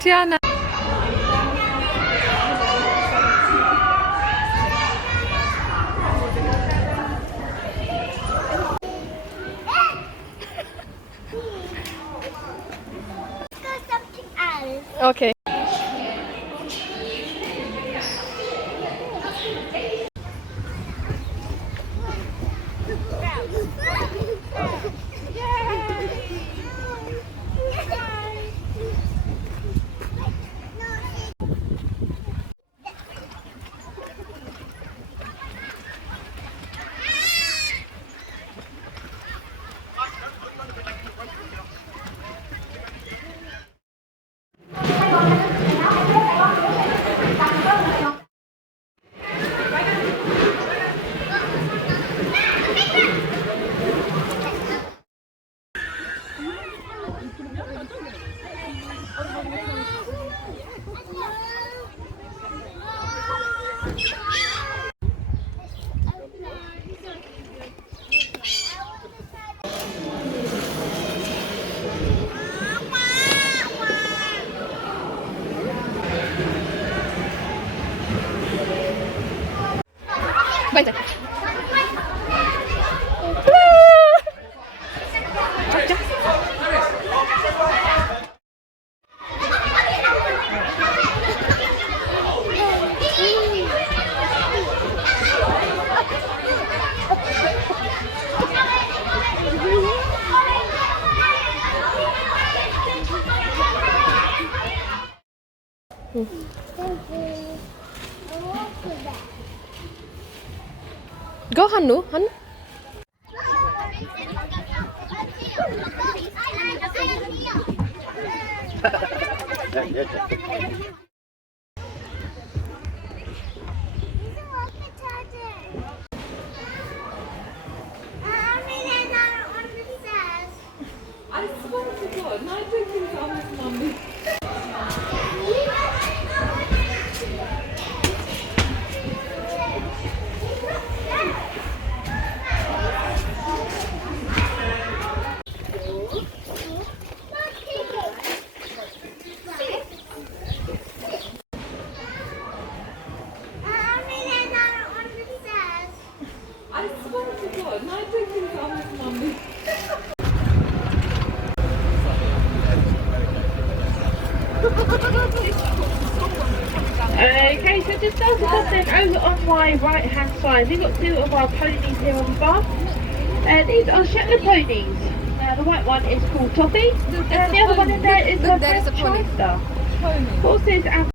Tiana. Okay. Wait. Go Hannu. I swear to God, no drinking on Mummy. I swear to God, no drinking on Mummy. Okay, so just start us then over on my right hand side. We've got two of our ponies here on the bar. These are Shetland ponies. The white one is called Toffee, and the other one in there is the French Chinder. Horses and